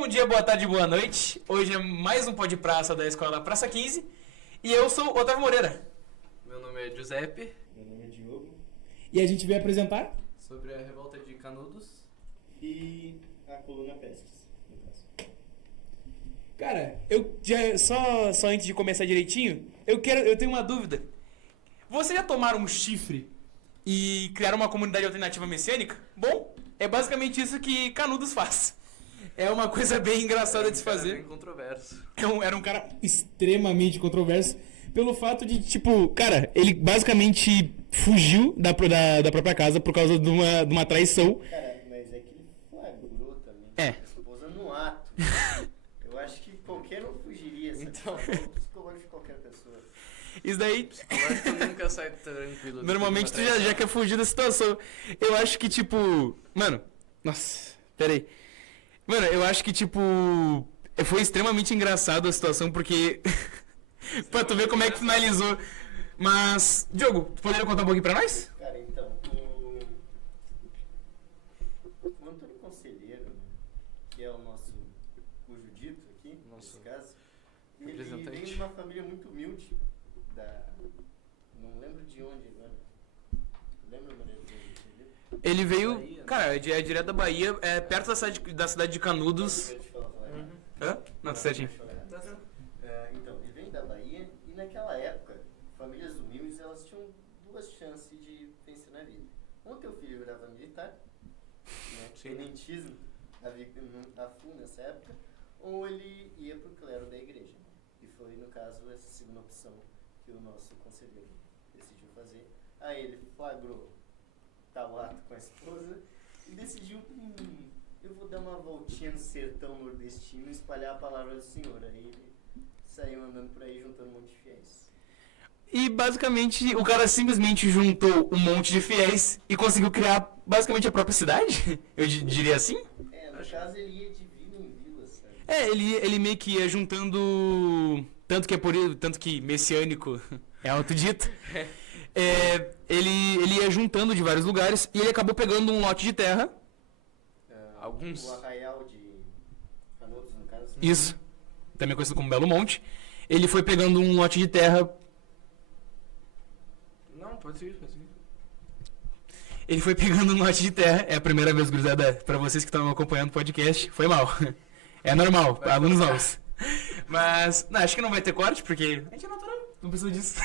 Bom dia, boa tarde, boa noite. Hoje é mais um Pó de Praça da Escola Praça 15 e eu sou Otávio Moreira. Meu nome é Giuseppe. Meu nome é Diogo. E a gente veio apresentar Sobre a revolta de Canudos. E a coluna Pestes, no caso. Cara, eu já, só antes de começar direitinho, eu tenho uma dúvida. Vocês já tomaram um chifre e criaram uma comunidade alternativa messiânica? Bom, é basicamente isso que Canudos faz. É uma coisa bem engraçada de se fazer. Bem controverso. Era um cara extremamente controverso pelo fato de, tipo, cara, ele basicamente fugiu da própria casa por causa de uma traição. Cara, mas é que ele flagrou também. É. A esposa no ato. Eu acho que qualquer um fugiria. Então. O psicológico de qualquer pessoa. Isso daí, Eu acho que tu nunca sai tranquilo. normalmente tu já quer fugir da situação. Eu acho que, tipo, mano, nossa, peraí. Mano, eu acho que, tipo, foi extremamente engraçado a situação, porque pra tu ver como é que finalizou. Mas, Diogo, tu poderia contar um pouquinho pra nós? Cara, então, o Antônio Conselheiro, né, que é o nosso cujo dito aqui, Nosso nesse caso, ele representante. vem de uma família muito humilde, não lembro de onde agora. Lembra, Maria, de onde ele veio? Ele veio, Bahia, né? cara, é direto da Bahia, é perto da cidade de Canudos. Eu te falar, errado. Hã? Não, tá certinho. Então, ele vem da Bahia e naquela época, famílias humildes, elas tinham duas chances de vencer na vida. Ou teu filho virava militar, né, tenentismo a full nessa época, ou ele ia pro clero da igreja. E foi, no caso, essa segunda opção que o nosso conselheiro decidiu fazer. Aí ele flagrou tal ato com a esposa e decidiu, eu vou dar uma voltinha no sertão nordestino e espalhar a palavra do Senhor. Aí ele saiu andando por aí juntando um monte de fiéis. E basicamente o cara simplesmente juntou um monte de fiéis e conseguiu criar basicamente a própria cidade? Eu diria assim? É, no caso ele ia de vila em vila, sabe? É, ele meio que ia juntando. Tanto que messiânico é autodito. Ele ia juntando de vários lugares e ele acabou pegando um lote de terra. Alguns. O arraial de Canudos, no caso. Isso. Também conhecido como Belo Monte. Ele foi pegando um lote de terra. Não, pode seguir, pode seguir. Ele foi pegando um lote de terra. É a primeira vez, gurizada, pra vocês que estão acompanhando o podcast. Foi mal. É normal, Vai alunos cortar. novos. Mas, não, acho que não vai ter corte, porque a gente é natural, não precisa disso.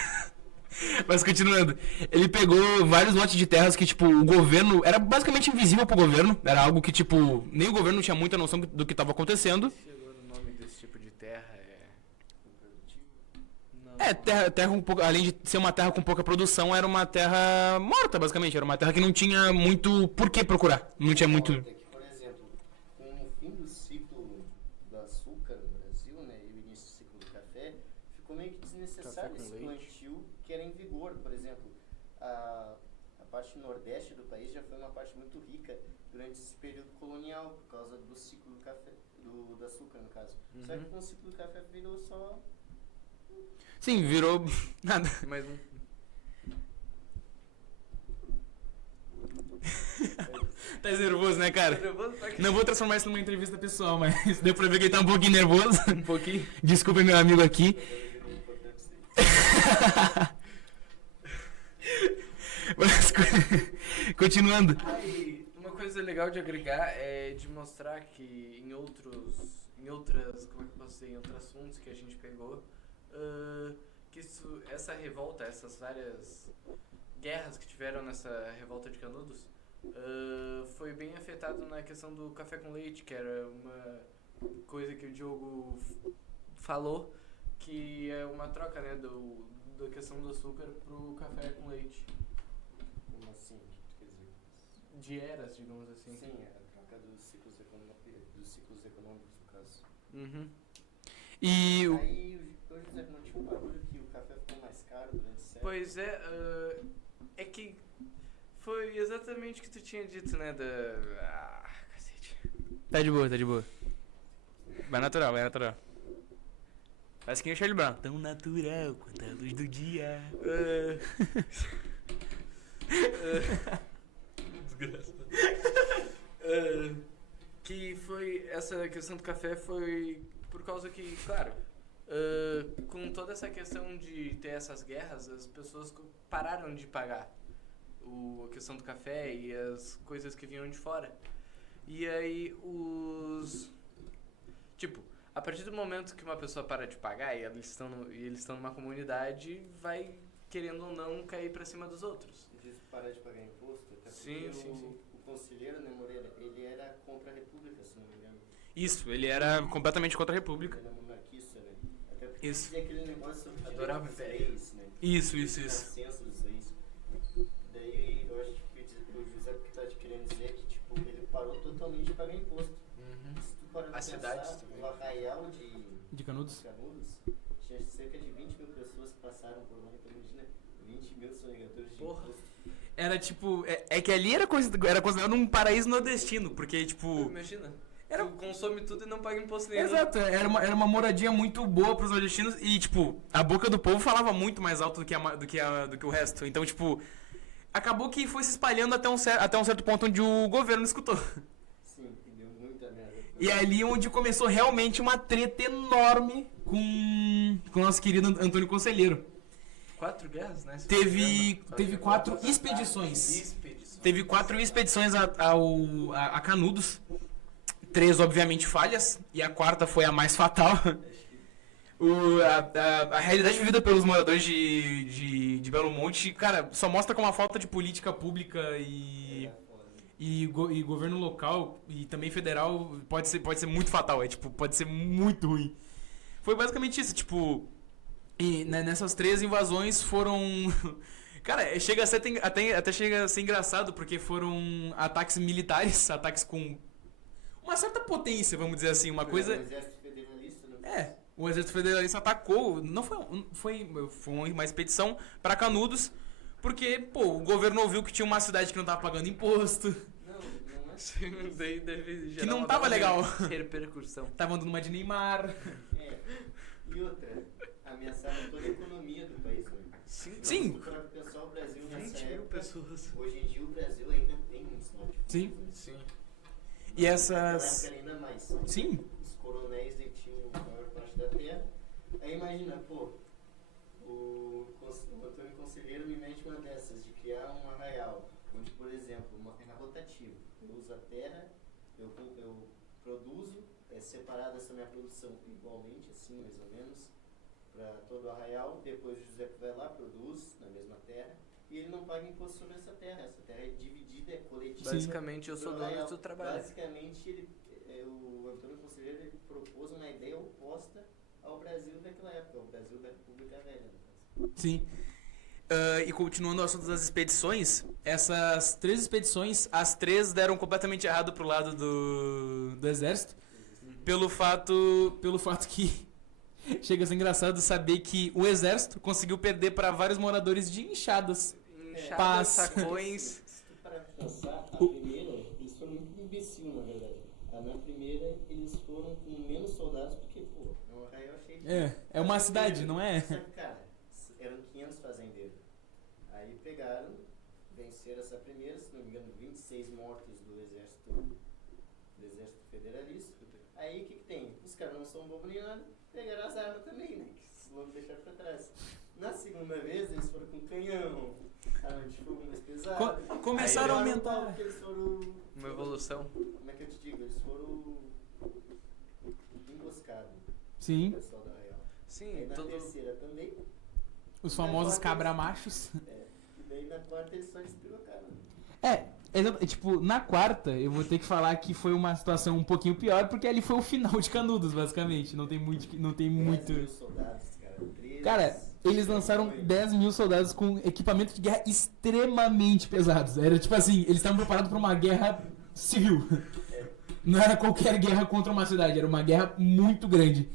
Mas continuando, ele pegou vários lotes de terras que, tipo, o governo era basicamente invisível pro governo. Era algo que, tipo, nem o governo tinha muita noção do que estava acontecendo. Se agora o nome desse tipo de terra é... Não. É, terra com pouca, além de ser uma terra com pouca produção, era uma terra morta, basicamente. Era uma terra que não tinha muito por que procurar. Não tinha muito. É que, por exemplo, com o fim do ciclo do açúcar no Brasil, né, e o início do ciclo do café, ficou meio que desnecessário Café com esse leite. plantio que era em vigor. Por exemplo, a parte nordeste do país já foi uma parte muito rica durante esse período colonial, por causa do ciclo do café, do açúcar, no caso. Só que com o ciclo do café virou só... Sim, virou nada. Mais um. Tá nervoso, né, cara? nervoso? Tá aqui. Não vou transformar isso numa entrevista pessoal, mas deu pra ver que ele tá um pouquinho nervoso. Um pouquinho. Desculpa, meu amigo aqui. Mas, continuando. Aí, uma coisa legal de agregar é de mostrar que em outras, como é que eu posso dizer, em outros assuntos que a gente pegou, que essa revolta, essas várias guerras que tiveram nessa revolta de Canudos, foi bem afetado na questão do café com leite, que era uma coisa que o Diogo falou, que é uma troca, né, da questão do açúcar pro café com leite. Como assim? O que tu quer dizer? De eras, digamos assim. Sim, é a troca dos ciclos econômicos, no caso. Uhum. E o- Aí, o José não tinha um bagulho que o café ficou mais caro durante o século. Pois é, é que foi exatamente o que tu tinha dito, né, cacete. Tá de boa, tá de boa. Vai natural, vai natural. Parece que nem o Charlie Brown. Tão natural quanto a luz do dia. Desgraça. Que foi, essa questão do café foi por causa que, claro, com toda essa questão de ter essas guerras, as pessoas pararam de pagar a questão do café e as coisas que vinham de fora. E aí tipo, a partir do momento que uma pessoa para de pagar e eles estão numa comunidade, vai, querendo ou não, cair pra cima dos outros. Diz parar de pagar imposto, até Sim, porque sim. o conselheiro, né, Moreira, ele era contra a República, se não me engano. Isso, ele era completamente contra a República. Ele era monarquista, né? Até porque Isso. dizia aquele negócio sobre o Adorava direito o dos Império. reis, né? Isso. Nascença dos reis. Daí eu acho que o José que tá te querendo dizer é que tipo, ele parou totalmente de pagar imposto. Se tu parar pra As pensar, cidades também. o arraial De Canudos? tinha cerca de 20 mil pessoas que passaram por lá, então imagina, 20 mil sonegadores de Porra. imposto. Era tipo. É que ali era considerado um paraíso nordestino, porque, tipo. Imagina, tu consome tudo e não paga imposto nenhum. Exato, era uma moradia muito boa pros nordestinos e, tipo, a boca do povo falava muito mais alto do que o resto. Então, tipo, acabou que foi se espalhando até um certo ponto onde o governo não escutou. Sim, deu muita merda. E é ali onde começou realmente uma treta enorme com o nosso querido Antônio Conselheiro. 4 guerras, né? Teve 4 expedições. Teve 4 expedições a Canudos. 3, obviamente, falhas. E a 4ª foi a mais fatal. A realidade vivida pelos moradores de Belo Monte, cara, só mostra como a falta de política pública e governo local e também federal pode ser muito fatal. Pode ser muito ruim. Foi basicamente isso, tipo... E nessas 3 invasões foram... Cara, chega a ser até chega a ser engraçado, porque foram ataques militares, ataques com uma certa potência, vamos dizer assim, uma coisa... O exército federalista, né? O exército federalista atacou, não foi uma expedição para Canudos, porque, pô, o governo ouviu que tinha uma cidade que não tava pagando imposto, Não é. Daí deve gerar que não uma tava legal. repercussão. Tava andando uma de Neymar. É. E outra, ameaçaram toda a economia do país, né? Sim. Para pensar o Brasil 20 nessa mil época, pessoas. hoje em dia o Brasil ainda tem muitos smartphones. Sim. né? Sim. E Naquela essas... época ainda mais. Sim. Os coronéis detinham a maior parte da terra. Aí imagina, pô, o Antônio Conselheiro me mete uma dessas, de criar um arraial, onde, por exemplo, é rotativo. Eu uso a terra, eu produzo, é separada essa minha produção igualmente, assim, mais ou menos, para todo o arraial. Depois o José vai lá, produz na mesma terra, e ele não paga imposto sobre essa terra. Essa terra é dividida, é coletiva. Basicamente, eu sou Pelo dono arraial. do trabalho. Basicamente, o Antônio Conselheiro ele propôs uma ideia oposta ao Brasil daquela época, ao Brasil da República Velha, no caso. Sim. E continuando o assunto das expedições, essas 3 expedições, as 3 deram completamente errado pro lado do exército, pelo fato que chega a ser engraçado saber que o exército conseguiu perder para vários moradores de Enxadas. Inchadas, Paz. sacões. Se tu parar pra pensar, a primeira, eles foram muito imbecil, na verdade. Na primeira, eles foram com menos soldados, porque, pô, é um arraial cheio de... É uma cidade, não é? Só que, cara, eram 500 fazendeiros. Aí pegaram, venceram essa primeira, se não me engano, 26 mortos do exército federalista. Aí o que tem? Os caras não são bobos nem nada, pegaram as armas também, né? Que os loucos deixaram pra trás. Na segunda vez, eles foram com canhão, arma de fogo mais pesada. Começaram a Aí, aumentar. porque eles foram... Uma evolução. Como é que eu te digo? Eles foram emboscados, o Sim, pessoal da Arraial. Sim, Aí na todo... terceira também, os famosos cabramachos. e daí na quarta eles só despirocaram. Tipo, na 4ª, eu vou ter que falar que foi uma situação um pouquinho pior, porque ali foi o final de Canudos, basicamente. Não tem muito... 10 mil soldados, cara. 13, Cara, eles lançaram 10 mil soldados com equipamento de guerra extremamente pesados. Era tipo assim, eles estavam preparados para uma guerra civil. Não era qualquer guerra contra uma cidade, era uma guerra muito grande.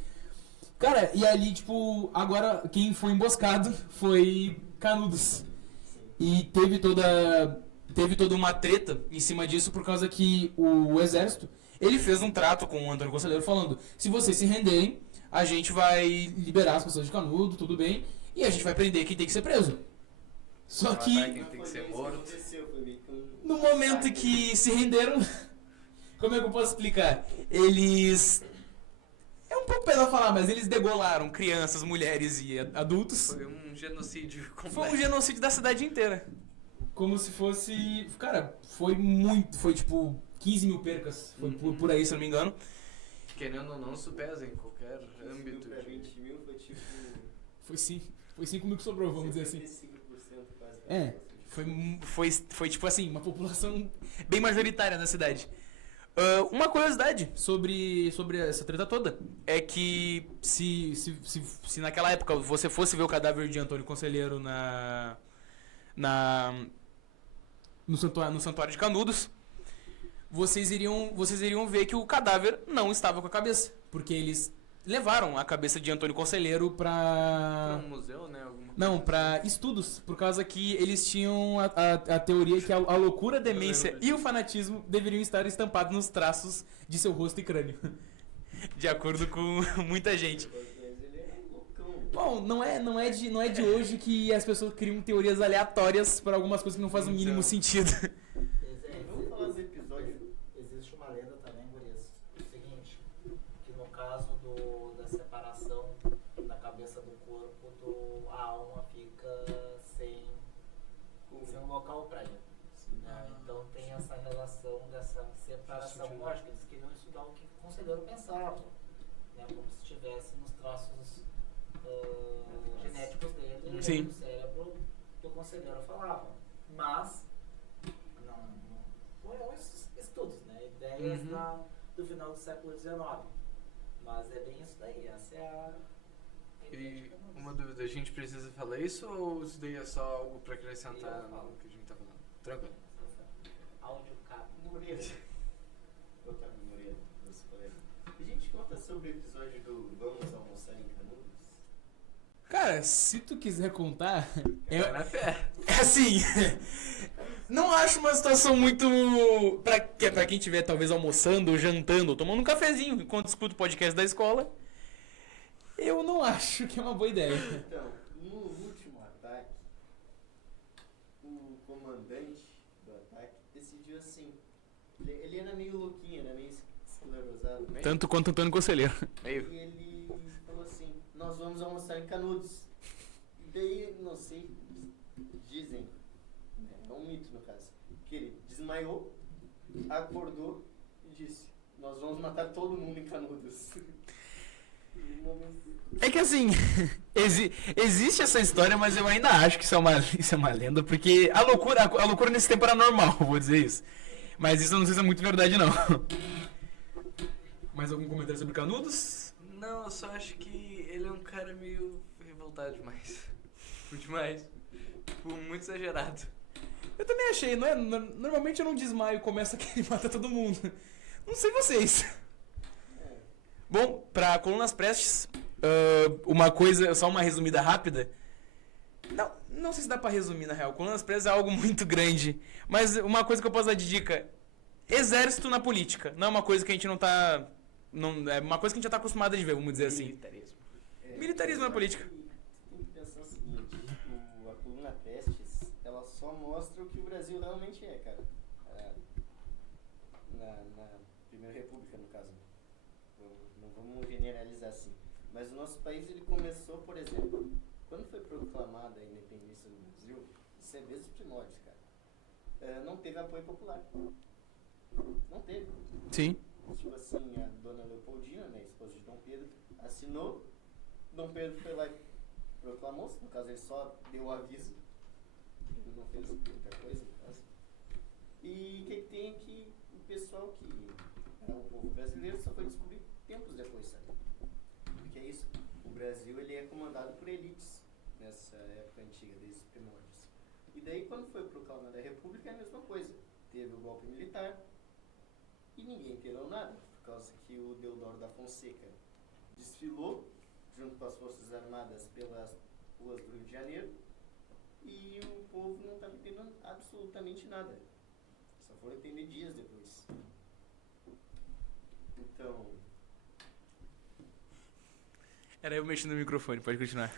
Cara, e ali, tipo, agora quem foi emboscado foi Canudos. E teve toda uma treta em cima disso, por causa que o exército, ele fez um trato com o Antônio Conselheiro falando: se vocês se renderem, a gente vai liberar as pessoas de Canudo, tudo bem, e a gente vai prender quem tem que ser preso. Só que Quem tem que ser morto. Aconteceu, foi meio que no momento que se renderam, Como é que eu posso explicar? Eles... É um pouco pesado falar, mas eles degolaram crianças, mulheres e adultos. Foi um genocídio completo. Foi um genocídio da cidade inteira. Como se fosse... Cara, foi muito... Foi tipo 15 mil percas. Foi por aí, se eu não me engano. Querendo ou não, isso pesa em qualquer âmbito. Pra 20 mil foi tipo... Foi 5 mil que sobrou, vamos dizer assim. 75% quase. É, foi tipo assim, uma população bem majoritária na cidade. Uma curiosidade sobre essa treta toda é que se naquela época você fosse ver o cadáver de Antônio Conselheiro no santuário de Canudos, vocês iriam ver que o cadáver não estava com a cabeça, porque eles levaram a cabeça de Antônio Conselheiro Pra pra... um museu, né? Não, pra estudos, por causa que eles tinham a teoria que a loucura, a demência e o fanatismo deveriam estar estampados nos traços de seu rosto e crânio. De acordo com muita gente. Mas ele é loucão. Bom, não é de hoje que as pessoas criam teorias aleatórias para algumas coisas que não fazem o mínimo sentido. Vamos falar do episódio. Existe uma lenda também, Gurias, o seguinte, que no caso da separação da cabeça do corpo, a alma fica sem um local pra ir. Né? Então tem essa relação dessa separação. Lógico, eles queriam estudar o que o conselheiro pensava, né? Como se estivesse nos traços genéticos dele, Sim. no cérebro que o conselheiro falava. Mas não foram estudos, né? Ideias do final do século XIX. Mas é bem isso daí, essa é a ideia de E Canudos. uma dúvida, a gente precisa falar isso ou isso daí é só algo pra acrescentar Eu falo. no que a gente tá falando? Tranquilo. Áudio cabo. Moreira. Otávio Moreira, nosso colega. A gente conta sobre o episódio do Vamos Almoçar em Canudos? Cara, se tu quiser contar, É na fé. é assim, não acho uma situação muito... Pra quem estiver talvez almoçando, ou jantando, ou tomando um cafezinho enquanto escuta o podcast da escola, eu não acho que é uma boa ideia. Então, no último ataque, o comandante do ataque decidiu assim. Ele era meio louquinho, era meio esclerosado. Tanto quanto Antônio Conselheiro. Meio. E ele falou assim, nós vamos almoçar em Canudos. E daí, não sei, dizem, né, é um mito no caso, que ele desmaiou, acordou e disse, nós vamos matar todo mundo em Canudos. E no momento... É que assim, existe essa história, mas eu ainda acho que isso é uma lenda, porque a loucura nesse tempo era normal, vou dizer isso. Mas isso eu não sei se é muito verdade, não. Mais algum comentário sobre Canudos? Não, eu só acho que ele é um cara meio revoltado demais. Demais. Tipo, muito exagerado. Eu também achei, não é? Normalmente eu não desmaio, começa que mata todo mundo. Não sei vocês. Bom, pra Colunas Prestes, uma coisa, só uma resumida rápida. Não sei se dá pra resumir na real. Colunas Prestes é algo muito grande. Mas uma coisa que eu posso dar de dica: exército na política. Não é uma coisa que a gente não tá. Não, é uma coisa que a gente já tá acostumado de ver, vamos dizer assim. Militarismo. Militarismo na política. Tem que pensar o seguinte, a coluna Prestes, ela só mostra o que o Brasil realmente é, cara. Na Primeira República, no caso. Não vamos generalizar assim. Mas o nosso país, ele começou, por exemplo, quando foi proclamada a independência do Brasil, isso é desde os primórdios, cara. Não teve apoio popular. Não teve. Sim. Tipo assim, a dona Leopoldina, né, esposa de Dom Pedro, assinou, Dom Pedro foi lá e proclamou-se, no caso ele só deu o aviso, ele não fez muita coisa, no caso. E o que tem que o pessoal que é o povo brasileiro só foi descobrir tempos depois, sabe? Porque é isso, o Brasil ele é comandado por elites nessa época antiga, desde os primórdios. E daí quando foi proclamada a República é a mesma coisa, teve o golpe militar, e ninguém entendeu nada, por causa que o Deodoro da Fonseca desfilou junto com as Forças Armadas pelas ruas do Rio de Janeiro e o povo não estava entendendo absolutamente nada. Só foram entender dias depois. Então... Era eu mexendo no microfone, pode continuar.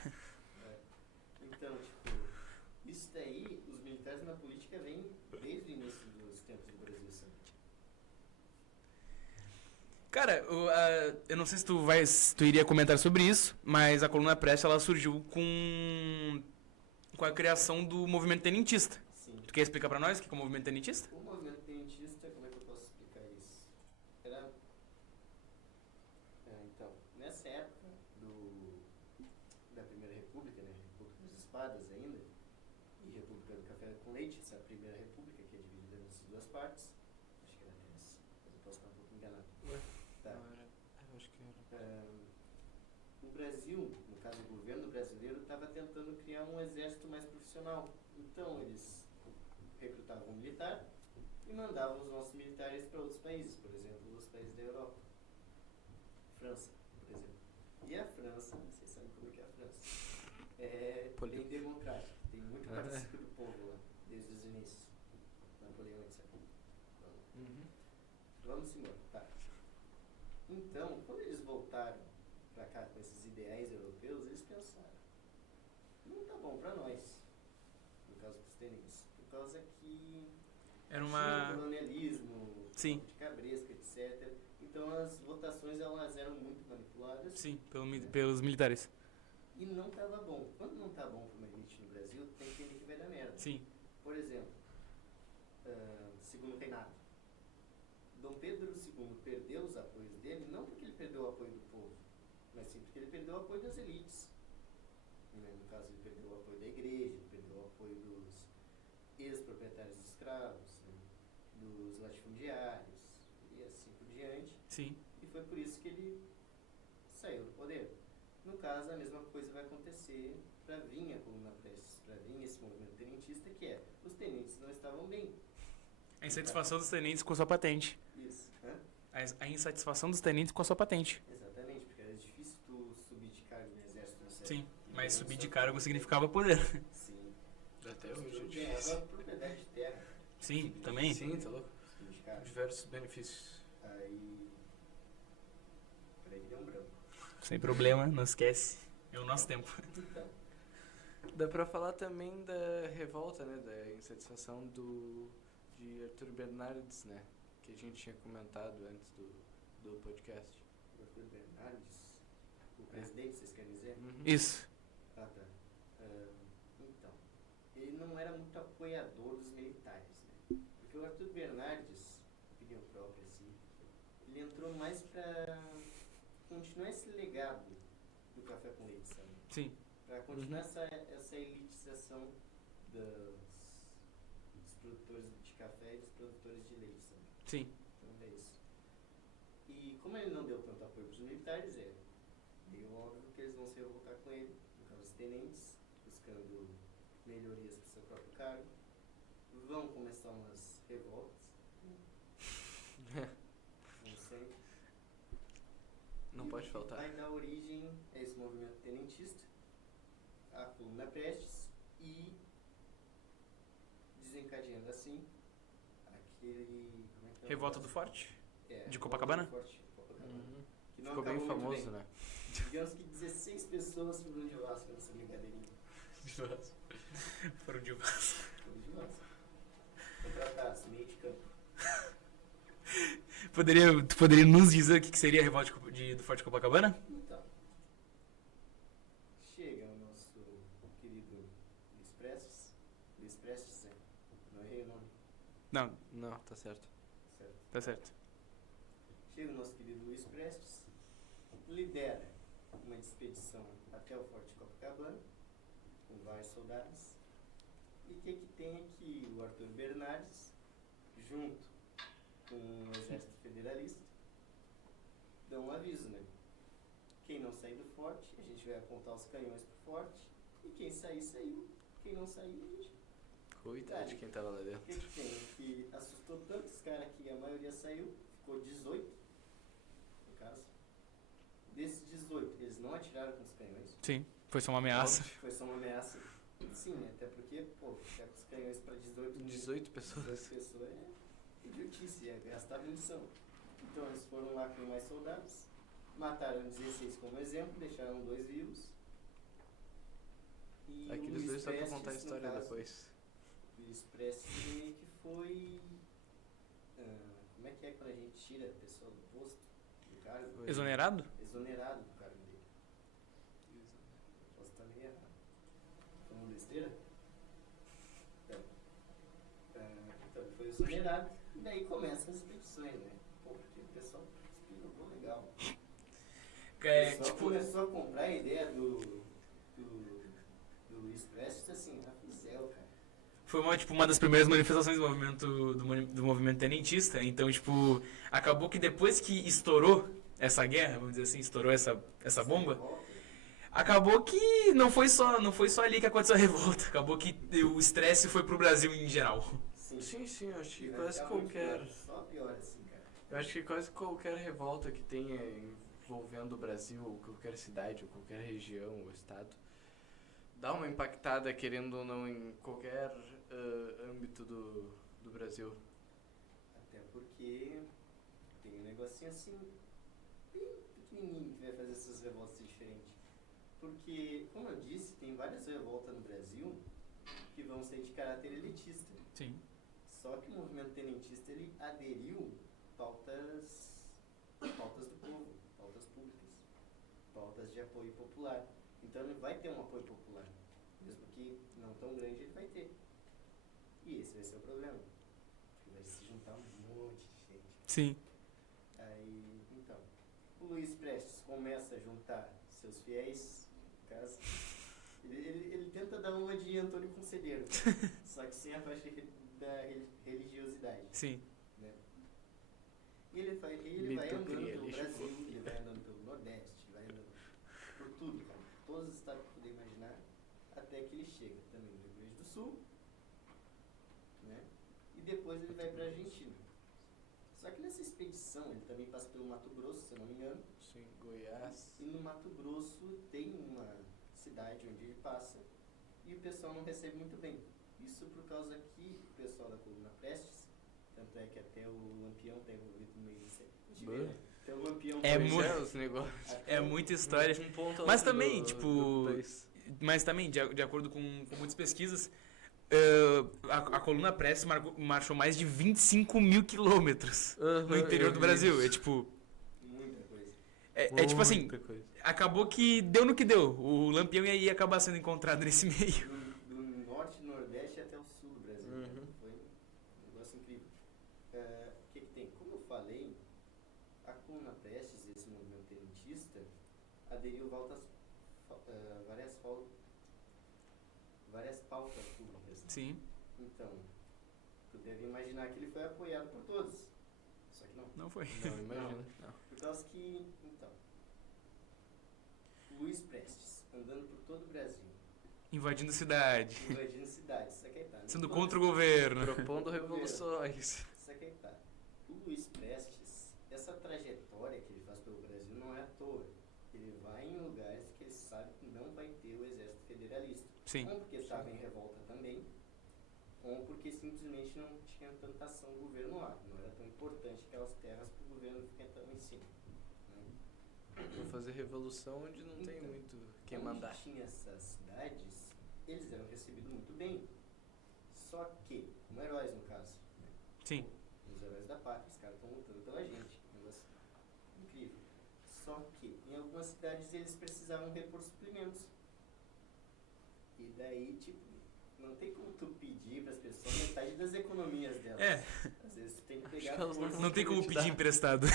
Então, tipo, isso daí, os militares na política vêm desde o início dos tempos do Brasil, sabe? Cara, eu não sei se tu iria comentar sobre isso, mas a Coluna Prestes, ela surgiu com a criação do movimento tenentista. Sim. Tu quer explicar pra nós o que é o movimento tenentista? O movimento tenentista, como é que eu posso explicar isso? Era... então, nessa época da Primeira República, né? República das Espadas ainda, e República do Café com Leite, essa é a Primeira República, que é dividida nessas duas partes. Acho que era essa, mas eu posso estar um pouco enganado. Tá. Eu acho que era. O Brasil, no caso o governo brasileiro, estava tentando criar um exército mais profissional. Então eles recrutavam um militar e mandavam os nossos militares para outros países, por exemplo, os países da Europa. França, por exemplo. E a França, vocês sabem como é que é a França, é bem democrática, tem muito participo do povo lá, desde os inícios. Napoleão, etc. Vamos embora, tá. Então, quando eles voltaram para cá com esses ideais europeus, eles pensaram, não tá bom para nós, no caso dos tenentes, por causa que Era tinha colonialismo, Sim. de cabresca, etc. Então as votações elas eram muito manipuladas. Sim, pelos militares. E não estava bom. Quando não está bom para uma elite no Brasil, tem que entender que vai dar merda. Sim. Por exemplo, segundo reinado. Dom Pedro II perdeu os apoios dele, não porque ele perdeu o apoio do povo, mas sim porque ele perdeu o apoio das elites. No caso, ele perdeu o apoio da igreja, ele perdeu o apoio dos ex-proprietários de escravos, né, dos latifundiários e assim por diante. Sim. E foi por isso que ele saiu do poder. No caso, a mesma coisa vai acontecer para vir a Coluna Prestes, para vir esse movimento tenentista, que é, os tenentes não estavam bem. A insatisfação dos tenentes com a sua patente. Isso. Hã? A insatisfação dos tenentes com a sua patente. Exatamente, porque era difícil tu subir de cargo no exército. Sim, mas subir de cargo significava poder. Sim. Até hoje é Tu difícil. ganhava propriedade de terra. Sim, também. Sim, tá louco. Subir de cargo. Diversos benefícios. Aí... Peraí que deu um branco. Sem problema, não esquece. É o nosso tempo. Então, Dá pra falar também da revolta, né? Da insatisfação de Arthur Bernardes, né? Que a gente tinha comentado antes do podcast. o Arthur Bernardes, o presidente, vocês querem dizer? Isso. Ah, tá. Então, ele não era muito apoiador dos militares, né? Porque o Arthur Bernardes, opinião própria, assim, ele entrou mais pra continuar esse legado do café com leite, sabe? Sim. Pra continuar essa elitização dos produtores de café e dos produtores de leite, sabe? Sim. Então é isso. E como ele não deu tanto apoio para os militares, é meio óbvio que eles vão se revoltar com ele, no caso dos tenentes, buscando melhorias para o seu próprio cargo. Vão começar umas revoltas. Não sei. Não pode faltar. Vai dar origem a esse movimento tenentista, a Coluna Prestes, e desencadeando assim aquele... Como é que é o Revolta do negócio? Forte? É, De Copacabana? Revolta do Forte de Copacabana. Que não Ficou bem acabou muito famoso, bem. né? Digamos que 16 pessoas foram de Vasco nessa brincadeirinha. Foram de Vasco. Foram de Vasco. Contratados, meio de campo. Tu poderia nos dizer o que seria a revolta do Forte Copacabana? Então, chega o nosso querido Luiz Prestes. Luiz Prestes, né? Não errei o nome, Não, Não, tá certo. certo? tá certo. Chega o nosso querido Luiz Prestes, lidera uma expedição até o Forte Copacabana, com vários soldados. E o que tem aqui? O Arthur Bernardes, junto com o Exército Federalista, dão um aviso, né? Quem não sair do forte, a gente vai apontar os canhões pro forte, e quem sair, saiu. Quem não sair, a gente... Coitado de quem tava lá O dentro. que tem? Que assustou tanto os caras que a maioria saiu, ficou 18, no caso. Desses 18, eles não atiraram com os canhões. Sim, foi só uma ameaça. Foi só uma ameaça. Sim, né? Até porque, pô, ficar com os canhões pra 18 18 pessoas. pessoas é idiotice, é gastar munição. Então eles foram lá com mais soldados, mataram 16 como exemplo, deixaram 2 vivos. E o Aqueles Luiz dois dá pra Prestes, contar a no história caso, depois. O Luiz Prestes meio que foi... como é que é quando a gente tira a pessoa do posto? cargo. Exonerado? Exonerado do cargo dele. Posso estar meio errado. Falando besteira? Então, ele foi exonerado. E daí começam as expedições, né? Pô, porque o pessoal explicou legal. O pessoal começou a comprar a ideia do Luiz Prestes, assim, Rafael, cara. Foi uma das primeiras manifestações do movimento tenentista. Então, tipo, acabou que depois que estourou essa guerra, vamos dizer assim, estourou essa bomba, acabou que não foi só ali que aconteceu a revolta. Acabou que o estresse foi pro Brasil em geral. Sim, eu acho que Vai quase ficar muito qualquer. pior, só pior assim, cara. Eu acho que quase qualquer revolta que tenha envolvendo o Brasil, ou qualquer cidade, ou qualquer região, ou estado, dá uma impactada, querendo ou não, em qualquer âmbito do Brasil. Até porque tem um negocinho assim, bem pequenininho, que vai fazer essas revoltas ser diferentes. Porque, como eu disse, tem várias revoltas no Brasil que vão ser de caráter elitista. Sim. Só que o movimento tenentista, ele aderiu pautas do povo, pautas públicas, pautas de apoio popular. Então ele vai ter um apoio popular, mesmo que não tão grande, ele vai ter. E esse vai ser o problema, porque vai se juntar um monte de gente. Sim. Aí, então, o Luiz Prestes começa a juntar seus fiéis, no caso, ele tenta dar uma de Antônio Conselheiro, só que sem a parte da religiosidade. Sim. Né? E ele vai andando pelo Brasil, ele vai andando pelo Nordeste, ele vai andando por tudo, cara. Todos os estados que puder imaginar, até que ele chega também no Rio Grande do Sul, né? E depois ele vai pra Argentina. Só que nessa expedição ele também passa pelo Mato Grosso, se eu não me engano. Sim, Goiás. E no Mato Grosso tem uma cidade onde ele passa e o pessoal não recebe muito bem. Isso por causa que o pessoal da Coluna Prestes, tanto é que até o Lampião está envolvido no meio disso. Até o Lampião Os negócios. É muita história. Um ponto Mas outro também, do tipo, país. mas também, de acordo com muitas pesquisas, a Coluna Prestes marchou mais de 25 mil quilômetros no interior do Brasil. É tipo... muita coisa. É tipo assim, Muita coisa. acabou que deu no que deu. O Lampião ia acabar sendo encontrado nesse meio. Do norte, nordeste até o sul do Brasil. Uhum. Cara. Foi um negócio incrível. O que tem? Como eu falei, a Coluna Prestes, esse movimento tenentista, aderiu várias pautas públicas. Né? Sim. Então, tu deve imaginar que ele foi apoiado por todos. Só que não. Não foi. Não, imagina. Por causa que, então, Luiz Prestes, andando por todo o Brasil, Invadindo cidade. invadindo cidades, isso aqui é tá. Sendo contra o governo. Propondo revoluções. Isso aqui é tá. O Luiz Prestes, essa trajetória que ele faz pelo Brasil não é à toa. Ele vai em lugares que ele sabe que não vai ter o exército federalista. Sim. Ou porque estava em revolta também, ou porque simplesmente não tinha tanta ação do governo lá. Não era tão importante aquelas terras para o governo ficar tão em cima. Né? Vou fazer revolução onde não tem Então, muito quem onde mandar. tinha essas cidades, eles eram recebidos muito bem. Só que, como heróis no caso, né? Sim. Os heróis da pátria, os caras estão lutando pela gente. Um negócio incrível. Só que, em algumas cidades, eles precisavam repor suplementos. E daí, tipo, não tem como tu pedir para as pessoas metade das economias delas. É. Às vezes tu tem que Acho pegar que elas força. Não tem como pedir emprestado.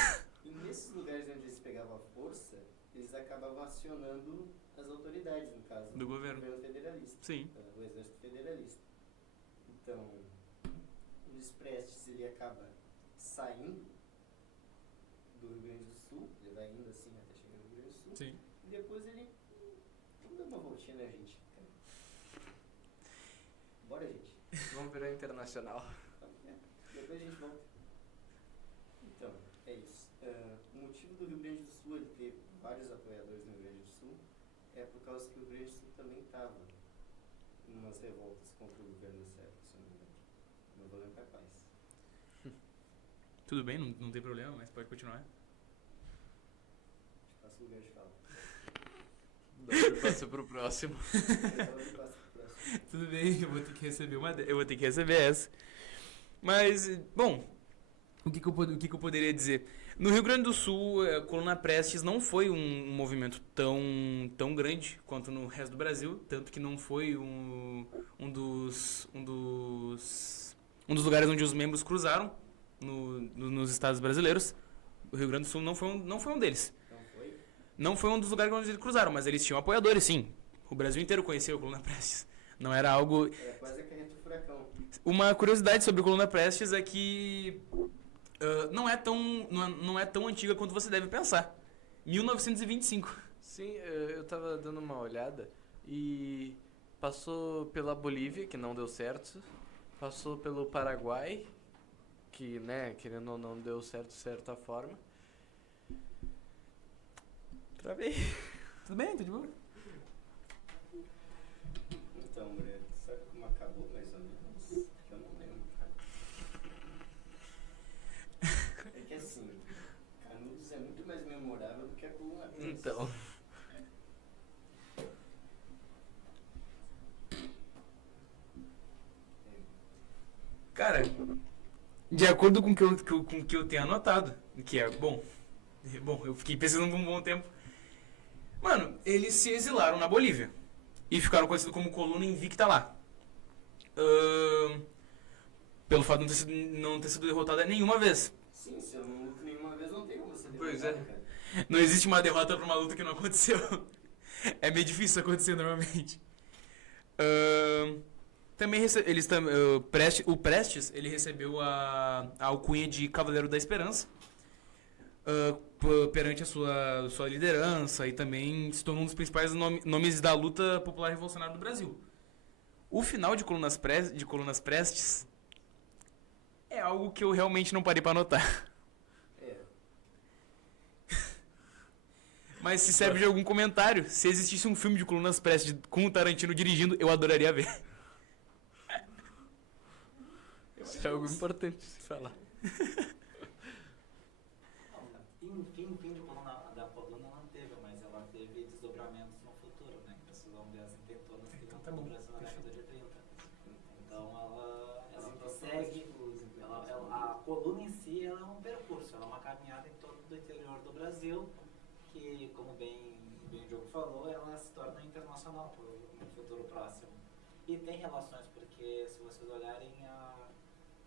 E nesses lugares onde eles pegavam a força, eles acabavam acionando as autoridades, no caso. Do governo. O governo federalista. Sim. O exército federalista. Então, o Luiz Prestes, ele acaba saindo do Rio Grande do Sul, ele vai indo assim até chegar no Rio Grande do Sul, Sim. e depois ele... Vamos dar uma voltinha, né, gente? Bora, gente. Vamos virar internacional. Depois a gente volta. Então, é isso. O motivo do Rio Grande do Sul ele ter vários apoiadores no Rio Grande do Sul é por causa que o Rio Grande do Sul também estava em umas revoltas contra o governo dessa época, se eu não me engano. Não vou lembrar quais. Tudo bem, não tem problema, mas pode continuar. Te passo o lugar de fala. Daí passa pro próximo. Então, eu passo pro próximo. Tudo bem, eu vou ter que receber essa. Mas, bom, o que eu poderia dizer? No Rio Grande do Sul, a Coluna Prestes não foi um movimento tão grande quanto no resto do Brasil, tanto que não foi um dos lugares onde os membros cruzaram nos estados brasileiros. O Rio Grande do Sul não foi um deles. Não foi? Não foi um dos lugares onde eles cruzaram, mas eles tinham apoiadores, sim. O Brasil inteiro conhecia o Coluna Prestes. Não era algo... É quase a carreta do furacão. Uma curiosidade sobre o Coluna Prestes é que não é tão antiga quanto você deve pensar. 1925. Sim, eu tava dando uma olhada e passou pela Bolívia, que não deu certo. Passou pelo Paraguai, que, né, querendo ou não, deu certo de certa forma. Travei. Tudo bem, tá de boa? Então, Breno, sabe como acabou mais ou menos? Que eu não lembro, cara. É que assim, Canudos é muito mais memorável do que a Coluna Prestes. Então. Cara, de acordo com o que eu tenho anotado, que é bom, eu fiquei pesquisando por um bom tempo. Mano, eles se exilaram na Bolívia e ficaram conhecidos como Coluna Invicta lá. Pelo fato de não ter sido derrotada nenhuma vez. Sim, se eu não luto nenhuma vez, não tem como você Pois derrotar, é. cara. Não existe uma derrota pra uma luta que não aconteceu. É meio difícil isso acontecer normalmente. Também o Prestes, ele recebeu a alcunha de Cavaleiro da Esperança perante a sua liderança e também se tornou um dos principais nomes da luta popular revolucionária do Brasil. O final de Colunas Prestes é algo que eu realmente não parei pra anotar. É. Mas se serve de algum comentário, se existisse um filme de Colunas Prestes com o Tarantino dirigindo, eu adoraria ver. Isso é algo importante de se falar. Fim de coluna da coluna não teve, mas ela teve desdobramentos no futuro, né? Que vocês vão ver as intentonas que Então vão tá bom. no Brasil na década de 30. Então ela prossegue, a coluna em si ela é um percurso, ela é uma caminhada em torno do interior do Brasil, que, como bem o Diogo falou, ela se torna internacional no futuro próximo. E tem relações, porque se vocês olharem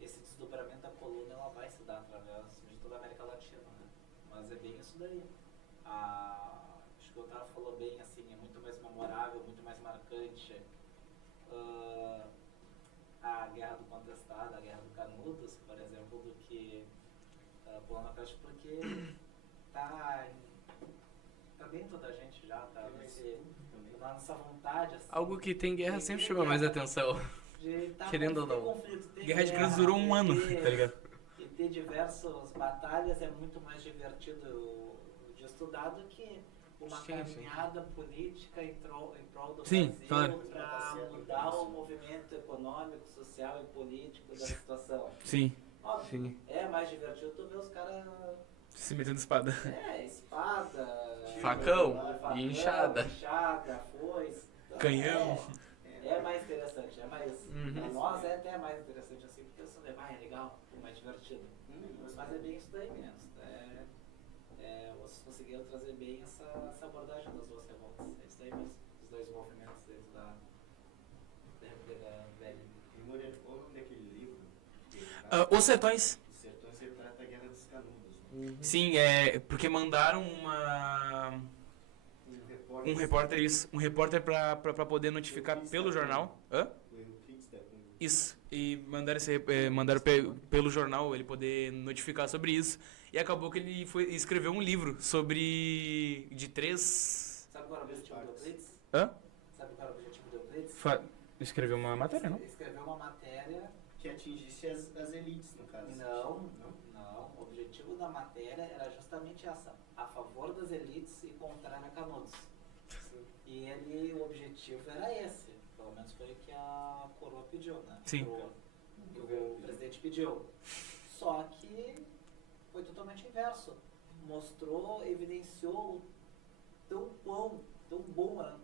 esse desdobramento da coluna, ela vai se dar através de toda a América Latina, né? Mas é bem isso daí. Acho que o Otávio falou bem, assim, é muito mais memorável, muito mais marcante a Guerra do Contestado, a Guerra do Canudos, por exemplo, do que a Coluna Prestes, porque tá dentro da gente já, tá na nossa vontade. Assim, Algo que tem guerra sempre chama mais atenção. Querendo ou não. Conflito, Guerra de Canudos durou um ano, tá ligado? E ter diversas batalhas é muito mais divertido de estudar do que uma caminhada política em prol do Sim, Brasil claro. para mudar o movimento econômico, social e político da situação. Sim. Óbvio, Sim. é mais divertido tu ver os caras Se metendo espada. espada, Facão e enxada. foice. Então, Canhão. É mais interessante, é mais. Uhum. Pra nós é até mais interessante assim, porque você levar é legal, é mais divertido. Mas é bem isso daí mesmo. Vocês conseguiram trazer bem essa abordagem das duas revoltas. É isso daí mesmo. Os dois movimentos desde da República Velha. E Moreira, qual é o nome daquele livro? Os Sertões. Os Sertões retrata a Guerra dos Canudos. Sim, porque mandaram um repórter pra poder notificar pelo jornal. Hã? Isso. E mandaram pelo jornal ele poder notificar sobre isso. E acabou que ele escreveu um livro sobre. De 3. Sabe qual era o objetivo do Euclides? Hã? Sabe qual era o objetivo do Euclides? Escreveu uma matéria, não? Escreveu uma matéria. Que atingisse as elites, no caso. Não. O objetivo da matéria era justamente essa: a favor das elites e contrário a Canudos. E o objetivo era esse. Pelo menos foi o que a coroa pediu, né? Sim. O presidente pediu. Só que foi totalmente inverso. Evidenciou tão bom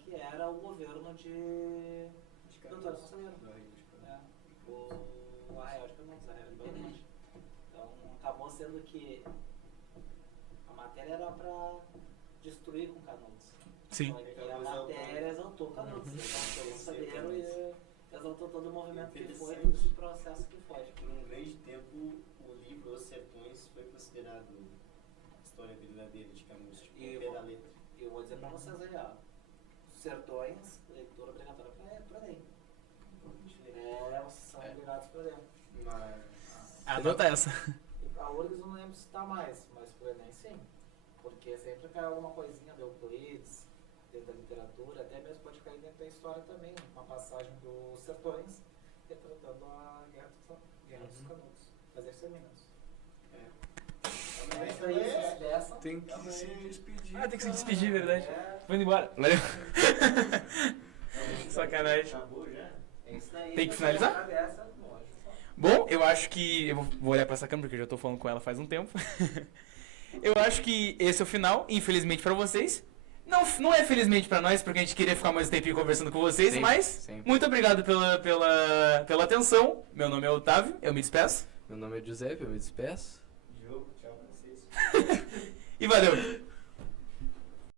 que era o governo de Doutor Conselheiro. O arraial de Canudos, arraial de Belo Monte. Então acabou sendo que matéria era pra destruir com Canudos. Sim. E a matéria exaltou Canudos. Exaltou o Sabeiro e exaltou todo o movimento que foi, todo esse processo que foi. Por um grande tempo, o livro Os Sertões foi considerado história verdadeira de Camus, tipo, E o pé da letra. eu vou dizer pra vocês aí, ó. Sertões, leitura obrigatória pra Enem. São obrigados pra ler. Mas... Adota essa. E pra URGS eu não lembro se tá mais, mas pro Enem sim. Porque sempre cai alguma coisinha do Euclides, dentro da literatura, até mesmo pode cair dentro da história também, uma passagem dos Sertões, retratando a Guerra dos Canudos. Mas deve ser menos. É isso aí, se dessa. Tem que se despedir. Ah, tem que se despedir, verdade. É, Vou indo embora. Valeu. Sacanagem. Acabou já? é isso daí. Tem que finalizar? Dessa, lógico. Bom, eu acho que... Eu vou olhar pra essa câmera, porque eu já tô falando com ela faz um tempo. Eu acho que esse é o final, infelizmente pra vocês. Não é felizmente pra nós, porque a gente queria ficar mais um tempinho conversando com vocês, Sempre, mas sempre. muito obrigado pela atenção. Meu nome é Otávio, eu me despeço. Meu nome é Giuseppe, eu me despeço. Diogo, tchau pra vocês. E valeu!